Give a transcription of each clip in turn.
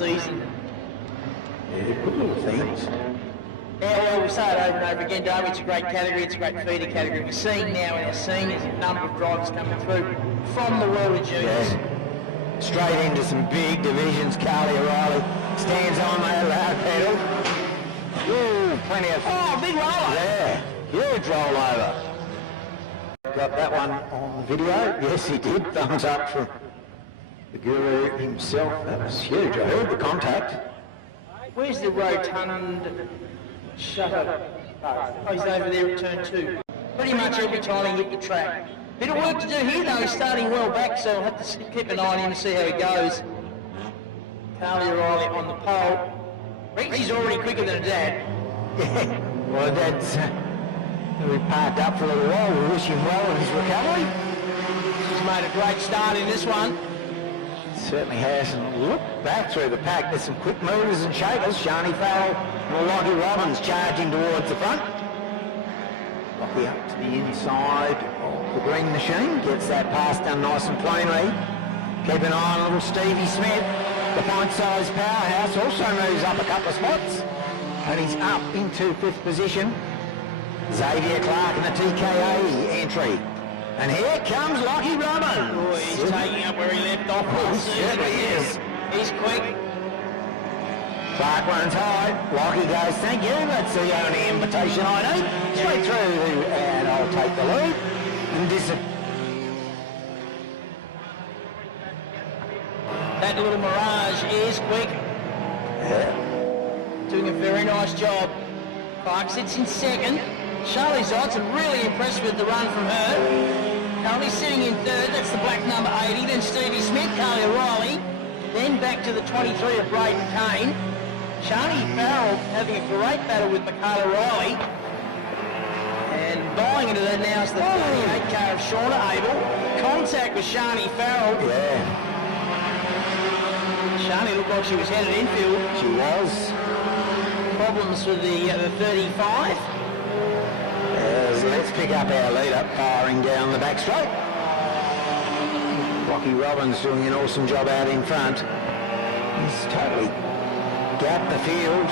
season. Yeah, good little things. Yeah, well, we say it over and over again, don't we? It's a great category, it's a great feeder category. We're seeing now in our seniors a number of drivers coming through from the world of juniors. Yeah. Straight into some big divisions. Carly O'Reilly stands on that loud pedal. Ooh, plenty of... Oh, big rollover. Yeah, huge rollover. Got that one on video? Yes, he did. Thumbs up from the guru himself. That was huge. I heard the contact. Where's the rotund shutter? Oh, he's over there at turn 2. Pretty much every time he hit the track. Bit of work to do here though, he's starting well back, so I'll have to keep an eye on him and see how he goes. Carly O'Reilly on the pole. Reezy's already quicker than a dad. Yeah, well, Dad's we parked up for a little while. We wish him well in his recovery. He's made a great start in this one. Certainly has. And look back through the pack. There's some quick movers and shakers. Shani Farrell and Lockie Robbins charging towards the front. Lockie up to the inside of the green machine. Gets that pass done nice and plainly. Keep an eye on little Stevie Smith. The pint-sized powerhouse also moves up a couple of spots. And he's up into 5th position. Xavier Clark in the TKA entry. And here comes Lockie Robbins. Oh, he's taking up where he left off. He certainly is. He's quick. Clark runs high. Lockie goes, thank you. That's the only invitation I need. Straight through, and I'll take the lead. And that little Mirage is quick. Yeah. Doing a very nice job. Clark sits in 2nd. Charlie Zotz, I'm really impressed with the run from her. Currently sitting in 3rd, that's the black number 80. Then Stevie Smith, Carly O'Reilly. Then back to the 23 of Braden Kane. Shani Farrell having a great battle with Michaela Riley. And buying into that now is the 38 car of Shauna Abel. Contact with Shani Farrell. Yeah. Shani looked like she was headed infield. She was. Problems with the 35. Let's pick up our leader, firing down the back straight. Lockie Robbins doing an awesome job out in front. He's totally gapped the field.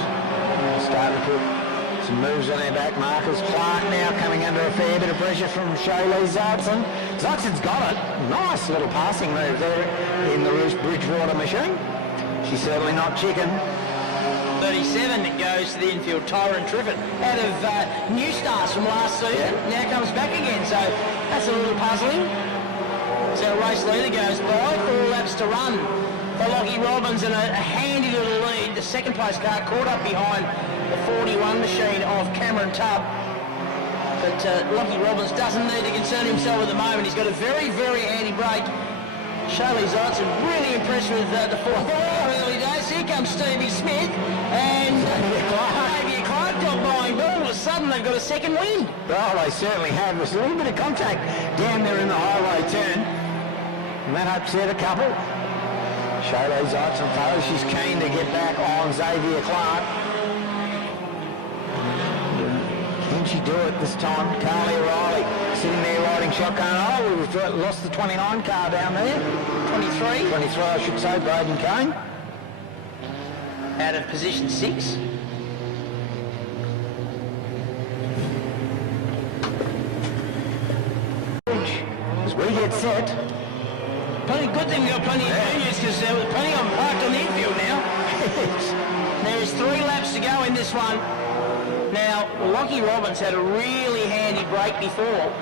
Starting to put some moves on their back markers. Clark now coming under a fair bit of pressure from Shaylee Zodson. Zodson's got it. Nice little passing move there in the Bridgewater machine. She's certainly not chicken. 37 that goes to the infield, Tyron Triffett, out of New Stars from last season, now comes back again, so that's a little puzzling. So our race leader goes by, 4 laps to run for Lockie Robbins, and a handy little lead. The 2nd place car caught up behind the 41 machine of Cameron Tubb. But Lockie Robbins doesn't need to concern himself at the moment. He's got a very, very handy brake. Shirley Zodson really impressed with the 4th early days. Here comes Stevie Smith and Xavier Clark got buying, but all of a sudden they've got a 2nd win. Well, they certainly have. There's a little bit of contact down there in the highway turn. And that upset a couple. Shirley Zodson throws. She's keen to get back on Xavier Clark. Can she do it this time? Carly O'Reilly sitting there riding shotgun. Oh, we've lost the 29 car down there. 23. 23, I should say, Braden Kane. Out of position 6. As we get set. Good thing we've got plenty of juniors because there was plenty of them parked on the infield now. There is 3 laps to go in this one. Now, Lockie Robbins had a really handy brake before.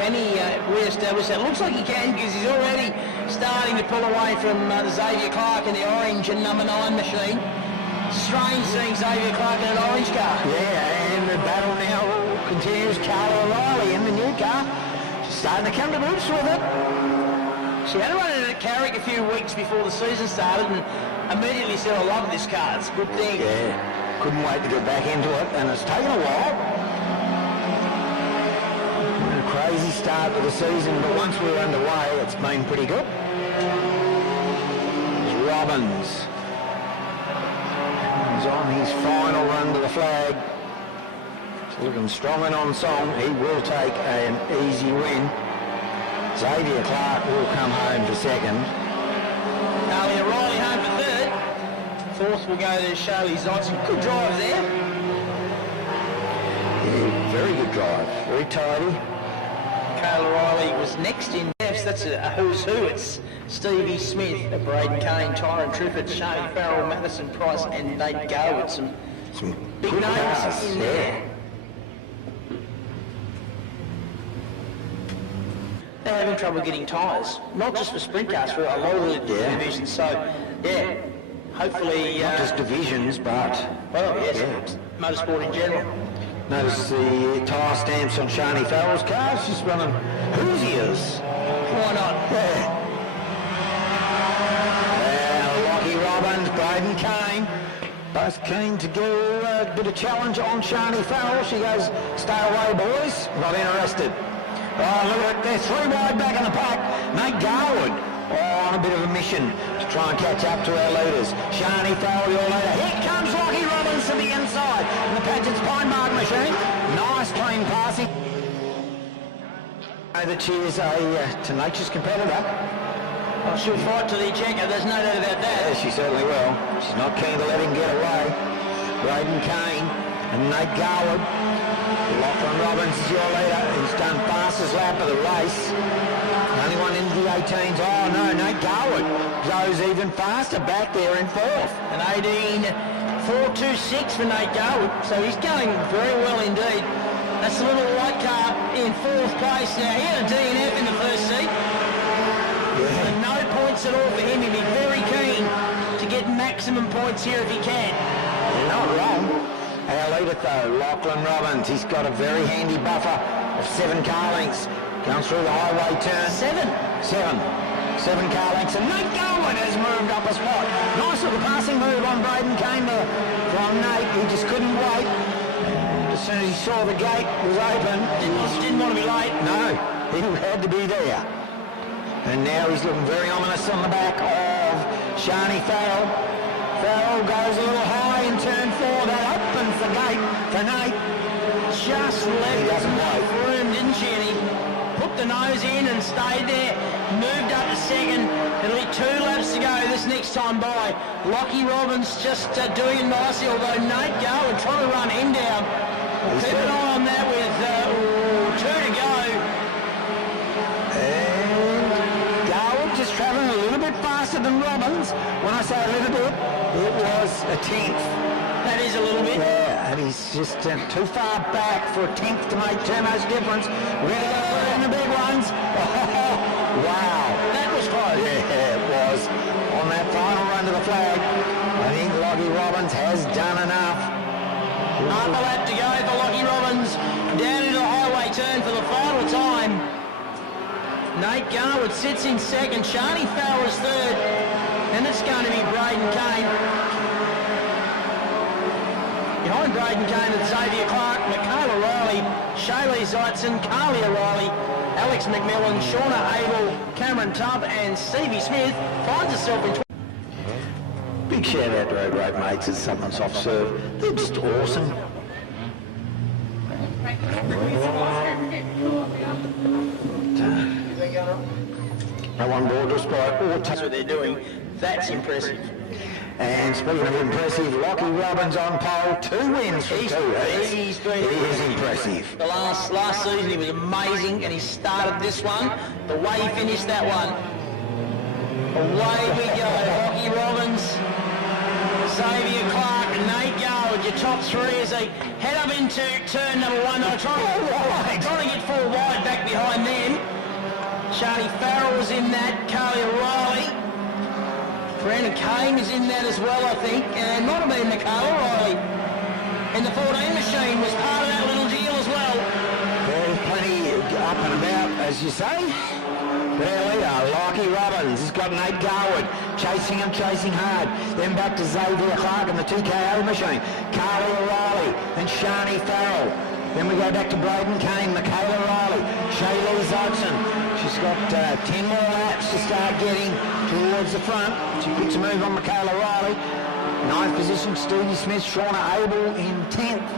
Can he re-establish that? Looks like he can because he's already starting to pull away from the Xavier Clark in the orange and number 9 machine. Strange seeing Xavier Clark in an orange car. Yeah, and the battle now continues. Carla O'Reilly in the new car. She's starting to come to grips with it. She had a run in at Carrick a few weeks before the season started and immediately said, I love this car. It's a good thing. Yeah, couldn't wait to get back into it, and it's taken a while. A crazy start to the season, but once we're underway, it's been pretty good. There's Robbins. He's on his final run to the flag. He's looking strong and on song. He will take an easy win. Xavier Clark will come home for 2nd. Carly O'Reilly home for third. Fourth will go to Shaylee Zodson. Good drive there. Yeah, very good drive. Very tidy. Kayla O'Reilly was next in Fs. That's a who's who. It's Stevie Smith, Braden Kane, Tyron Triffett, Shane Farrell, Madison Price, and Nate Garwood. Some big good names cars, in there. They're having trouble getting tyres, not just for sprint cars, for a lot of the divisions. So, yeah, hopefully... Not just divisions, but... Well, yes, motorsport in general. Notice the tyre stamps on Shani Farrell's car. She's running Hoosiers. Why not? Yeah. Lockie Robbins, Braden Kane, both keen to do a bit of challenge on Shani Farrell. She goes, stay away, boys. Not interested. Oh, look at it. They're 3 wide back in the pack. Nate Garwood on a bit of a mission to try and catch up to our leaders. Shani Farrell, your leader. Here comes Lockie Robbins to the inside in the Paget's Pine Mark machine. Nice clean passing. I know that she is a tenacious competitor. Well, she'll fight to the checker, there's no doubt about that. Yeah, she certainly will. She's not keen to let him get away. Braden Kane and Nate Garwood. Lachlan Robbins is your leader. He's done fastest lap of the race. Only one in the 18s. Oh no, Nate Garwood goes even faster back there in fourth. An 18.426 for Nate Garwood, so he's going very well indeed. That's the little white car in fourth place. Now he had a DNF in the first seat. Yeah. And no points at all for him. He'd be very keen to get maximum points here if he can. You're not wrong. Our leader though, Lachlan Robbins, he's got a very handy buffer of 7 car lengths. Going through the highway turn. 7 car lengths, and Nate Garwood has moved up a spot. Nice little passing move on Braden Kane there from Nate. He just couldn't wait. As soon as he saw the gate was open, didn't want to be late. no, he had to be there. And now he's looking very ominous on the back of Shani Farrell. Farrell goes a little high in turn 4. That opens the gate for Nate. Just left enough room, didn't she? And he put the nose in and stayed there. Moved up to second. It'll be 2 laps to go this next time by. Lockie Robbins just doing it nicely, although Nate Garwood trying to run him down. We'll keep an eye on that with 2 to go. And Garwood just travelling a little bit faster than Robbins. When I say a little bit, it was a 10th. That is a little bit. Yeah, and he's just too far back for a 10th to make too much difference. We're going to put in the big ones. Oh, wow. That was close. Yeah, it was. On that final run to the flag, I think Lockie Robbins has done enough. Half a lap to go for Lockie Robbins. Down into the highway turn for the final time. Nate Garwood sits in second. Shani Farrell is third. And it's going to be Braden Kane. Behind Braden Kane and Xavier Clark, Michaela Riley, Shaylee Zeitzen, Carly O'Reilly, Alex McMillan, Shauna Abel, Cameron Tubb and Stevie Smith finds herself in... Big shout out to our great mates at Southern Soft Serve. They're just awesome. No one board us by all That's what they're doing. That's impressive. And speaking of impressive, Lockie Robbins on pole, 2 wins from 2 heats. He is impressive. The last season he was amazing, and he started this one. The way he finished that one. Away we go. Lockie Robbins, Xavier Clark, and Nate Garwood, your top 3 as they head up into turn number 1. They're trying to get 4 wide back behind them. Shani Farrell was in that, Carly O'Reilly. Brandon Kane is in that as well, I think, and might have been Michaela O'Reilly. And the 14 machine was part of that little deal as well. There's plenty up and about, as you say. But our leader, Lockie Robbins, has got Nate Garwood chasing hard. Then back to Xavier Clark and the TKO machine. Carly O'Reilly and Shani Farrell. Then we go back to Braden Kane, Michaela Riley, Shaylee Zodson. She's got 10 more laps to start getting towards the front. She picks a move on Michaela Riley. 9th position, Stevie Smith, Shauna Abel in 10th.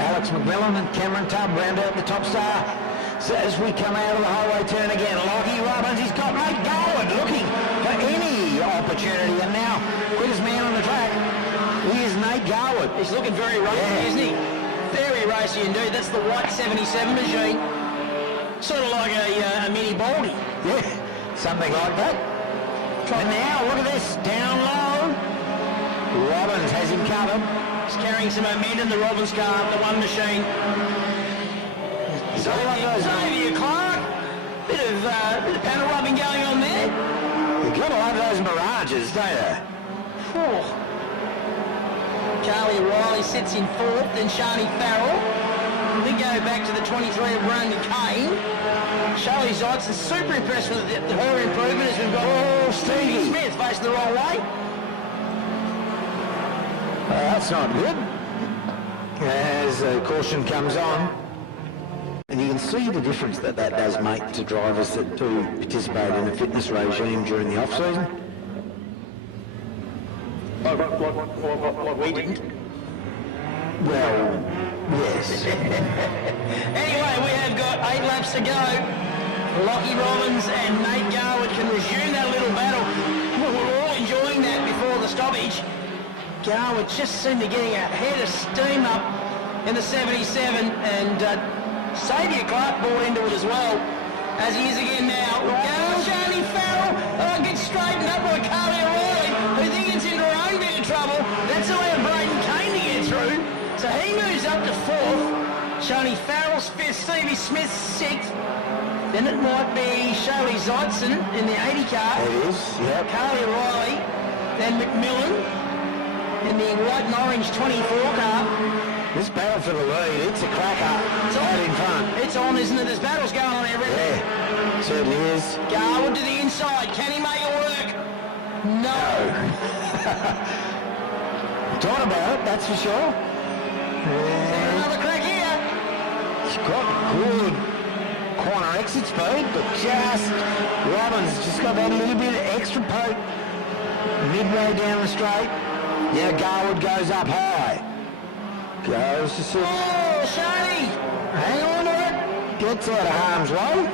Alex McMillan and Cameron Tubb round out the top star. So as we come out of the highway turn again, Lockie Robbins, he's got Nate Garwood looking for any of opportunity. And now, quickest man on the track, here's Nate Garwood. He's looking very racy, isn't he? Very racy indeed. That's the white 77 machine. Sort of like a mini Baldy. Yeah, something like that. And now, look at this, down low. Robbins has him covered. He's carrying some momentum, the Robbins car, the one machine. Xavier Clark. Bit of panel rubbing going on there. You've got to love those mirages, don't you? Charlie O'Reilly sits in fourth, then Shani Farrell. We go back to the 23 of Brandon Kane. Shirley Zodson super impressed with her improvement as we've got Stevie Smith facing the wrong way. That's not good. As caution comes on. And you can see the difference that does make to drivers that do participate in a fitness regime during the off-season. What we didn't. Well, yes. Anyway, we have got 8 laps to go. Lockie Robbins and Nate Garwood can resume that little battle. We're all enjoying that before the stoppage. Garwood just seemed to getting a head of steam up in the 77, and Xavier Clark bought into it as well, as he is again now. Johnny Farrell gets straightened up by Carly O'Reilly, who thinks it's into her own bit of trouble. That's allowed Braden Kane to get through. So he moves up to fourth. Shani Farrell's fifth, Stevie Smith's sixth. Then it might be Shirley Zodson in the 80 car. It is, yep. Carly O'Reilly. Then McMillan in the white and orange 24 car. This battle for the lead, it's a cracker. It's out on. in front. It's on, isn't it? There's battles going on everywhere. Yeah, certainly is. Garwood to the inside. Can he make it work? No. Thought about it, that's for sure. Another crack here. He's got good corner exit speed, but Robbins just got that little bit of extra poke midway down the straight. Now Garwood goes up high. Goes to sit. Oh, Shani. Hang on to it. Gets out of harm's way.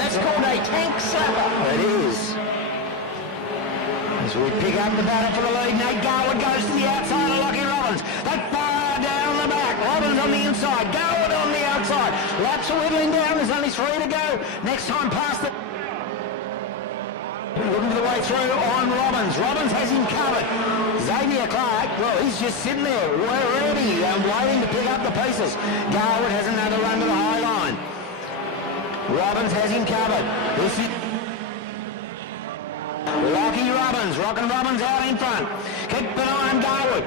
That's called a tank slapper. It is. As we pick up the battle for the lead, Nate Garwood goes to the outside of Lockie Robbins. They fire down the back. Robbins on the inside. Garwood on the outside. Laps are whittling down. There's only 3 to go. Next time past the... Looking for the way through on Robbins. Robbins has him covered. Xavier Clark, well, he's just sitting there. We're ready and waiting to pick up the pieces. Garwood has another run to the high line. Robbins has him covered. This is... Lockie Robbins, rocking Robbins out in front. Keep an eye on Garwood.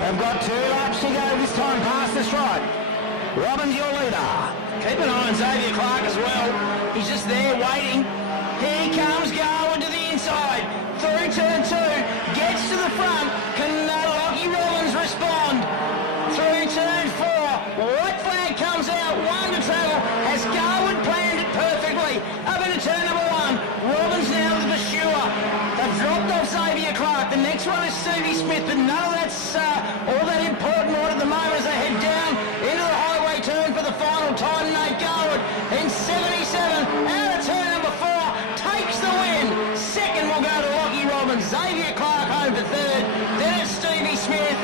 They've got 2 laps to go this time past the stripe. Robbins, your leader. Keep an eye on Xavier Clark as well. He's just there waiting. Here comes Garwood to the inside. Through turn 2. Gets to the front. Can Lockie Robbins respond? Through turn 4. White flag comes out. 1 to travel. Has Garwood planned it perfectly? Up into turn number 1. Robbins now the pursuer. They've dropped off Xavier Clark. The next one is Stevie Smith, but none of that's all that important right at the moment as they head down into the highway turn for the final time. Nate Garwood in 77 out of turn number 4 takes the win. Second will go to Lockie Robbins. Xavier Clark home for third. Then it's Stevie Smith.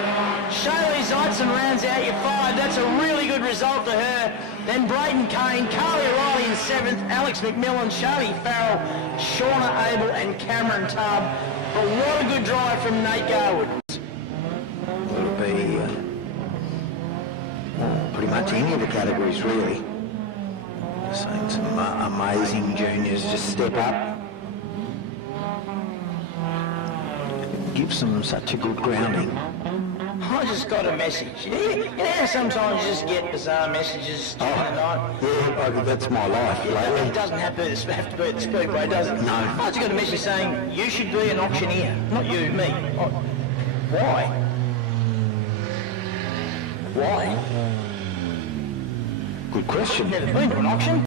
Shirley Zodson rounds out your 5. That's a really good result for her. Then Braden Kane, Carly O'Reilly in 7th, Alex McMillan, Shani Farrell, Shauna Abel and Cameron Tubb. But what a good drive from Nate Garwood. It'll be pretty much any of the categories, really. Seeing some amazing juniors just step up. It gives them such a good grounding. I just got a message. You know how sometimes you just get bizarre messages during the night? Yeah, that's my life lately. It doesn't have to be at the Speedway, does it? No. I just got a message saying, you should be an auctioneer. Not you, me. Why? Why? Good question. Never been to an auction.